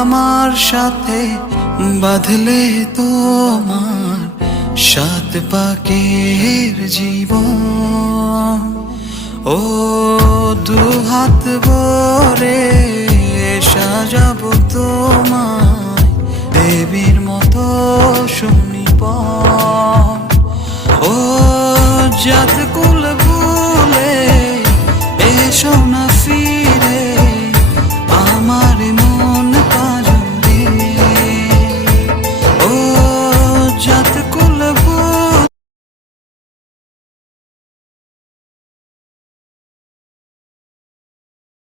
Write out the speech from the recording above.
আমার সাথে বাঁধলে তোমার সাত পাকের জীবন। ও দুহাত ভরে সাজাবো তোমায় দেবীর মতো সুনিপন। ও যত